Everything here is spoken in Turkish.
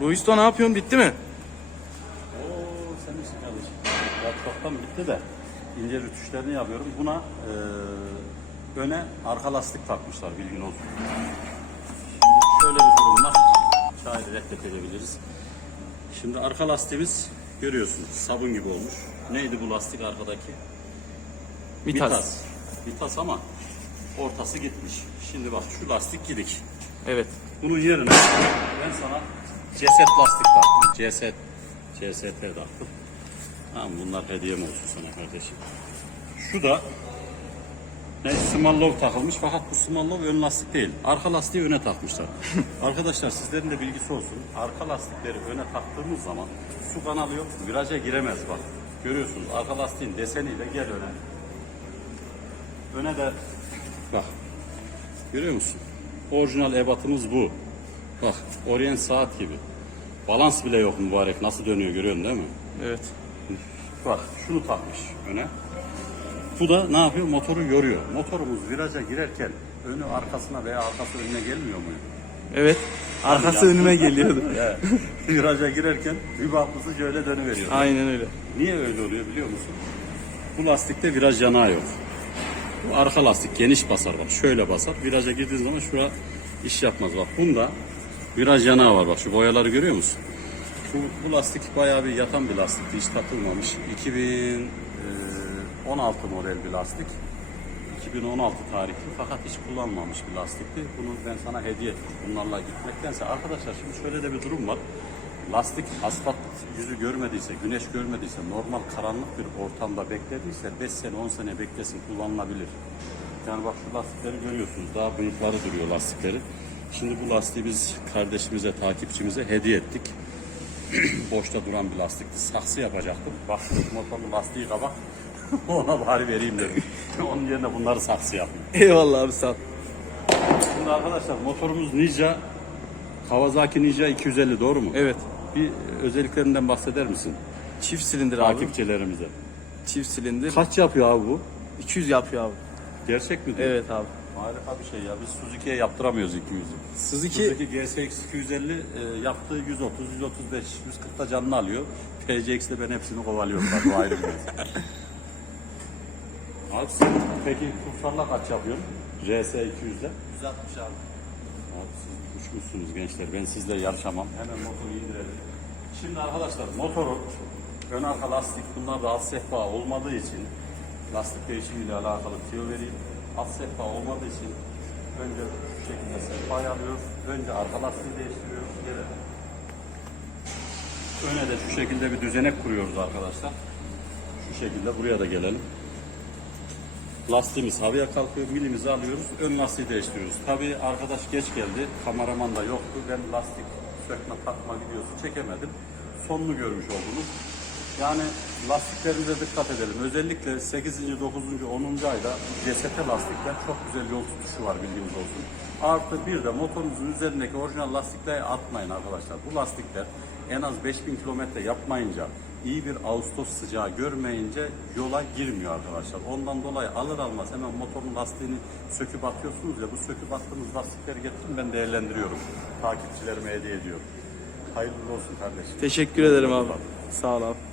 Bu usta ne yapıyorsun? Bitti mi? Oo sen misin kardeşim? Ya çoktan bitti de ince rütüşlerini yapıyorum. Buna e, öne arka lastik takmışlar bilgin olsun. Şimdi şöyle bir durum var. Şayet reddedebiliriz. Şimdi arka lastiğimiz görüyorsun sabun gibi olmuş. Neydi bu lastik arkadaki? Vitas. Vitas ama ortası gitmiş. Şimdi bak şu lastik gidik. Evet. Bunun yerine ben sana ceset lastik taktım. Ceset. CST taktım. Tamam bunlar hediyem olsun sana kardeşim. Şu da ne small love takılmış fakat bu small love ön lastik değil. Arka lastiği öne takmışlar. Arkadaşlar sizlerin de bilgisi olsun. Arka lastikleri öne taktığımız zaman su kanalı yok. Viraja giremez bak. Görüyorsunuz arka lastiğin deseniyle gel öne. Öne de bak. Görüyor musun? Orijinal ebatımız bu. Bak Orient saat gibi. Balans bile yok mübarek. Nasıl dönüyor görüyorsun değil mi? Evet. Bak şunu takmış öne. Bu da ne yapıyor? Motoru yoruyor. Motorumuz viraja girerken önü arkasına veya arkası önüne gelmiyor mu? Evet. Arkası Ya. önüme geliyordu. Evet. viraja girerken bir bakmışsın şöyle dönüveriyor. Aynen öyle. Niye öyle oluyor biliyor musun? Bu lastikte viraj yanağı yok. Bu arka lastik geniş basar bak şöyle basar. Viraja girdiğin zaman şura iş yapmaz bak. Bunda viraj yanağı var bak şu boyaları görüyor musun? Bu, bu lastik bayağı bir yatan bir lastikti hiç takılmamış. 2016 model bir lastik. 2016 tarihli fakat hiç kullanmamış bir lastikti. Bunu ben sana hediye ettim. Bunlarla gitmektense arkadaşlar şimdi şöyle de bir durum var. Lastik asfalt yüzü görmediyse, güneş görmediyse, normal karanlık bir ortamda beklediyse 5 sene 10 sene beklesin kullanılabilir. Yani bak şu lastikleri görüyorsunuz. Daha büyükleri duruyor lastikleri. Şimdi bu lastiği biz kardeşimize, takipçimize hediye ettik. Boşta duran bir lastikti. Saksı yapacaktım. Bak şu motorun lastiği kabak. Ona bari vereyim dedim. Onun yerine bunları saksı yapayım. Eyvallah abi sağ ol. Şimdi arkadaşlar motorumuz Ninja Kawasaki Ninja 250 doğru mu? Evet. Bir özelliklerinden bahseder misin Çift silindir abi. takipçilerimize? Çift silindir. Kaç yapıyor abi bu? 200 yapıyor abi. Gerçek mi? Evet abi. Harika bir şey ya. Biz Suzuki'ye yaptıramıyoruz 200'ü. Suzuki Suzuki GSX 250 e, yaptığı 130, 135, 140 da canını alıyor. PCX'de ben hepsini kovalıyorum. Bak, bu ayrı bir mesele. Abi sen peki kursalla kaç yapıyorsun? RS 200'de? 160 abi. Abi siz uçmuşsunuz gençler. Ben sizle yarışamam. Hemen motoru indirelim. Şimdi arkadaşlar motoru ön arka lastik bunlar da alt sehpa olmadığı için lastik değişimiyle alakalı tüyo vereyim. Alt sehpa olmadığı için önce şu şekilde sehpayı alıyoruz. Önce arka lastiği değiştiriyoruz. Gelelim. Öne de şu şekilde bir düzenek kuruyoruz arkadaşlar. Şu şekilde buraya da gelelim. Lastiğimiz havaya kalkıyor, milimizi alıyoruz, ön lastiği değiştiriyoruz. Tabii arkadaş geç geldi, kameraman da yoktu. Ben lastik sökme takma videosu çekemedim. Sonunu görmüş oldunuz. Yani lastiklerimize dikkat edelim. Özellikle 8. 9. 10. ayda CST lastikler çok güzel yol tutuşu var bildiğiniz olsun. Artı bir de motorunuzun üzerindeki orijinal lastikleri atmayın arkadaşlar. Bu lastikler en az 5000 kilometre yapmayınca iyi bir Ağustos sıcağı görmeyince yola girmiyor arkadaşlar. Ondan dolayı alır almaz hemen motorun lastiğini söküp atıyorsunuz ya bu söküp attığınız lastikleri getirin ben değerlendiriyorum. Takipçilerime hediye ediyorum. Hayırlı olsun kardeşim. Teşekkür ederim abi. Sağ ol abi.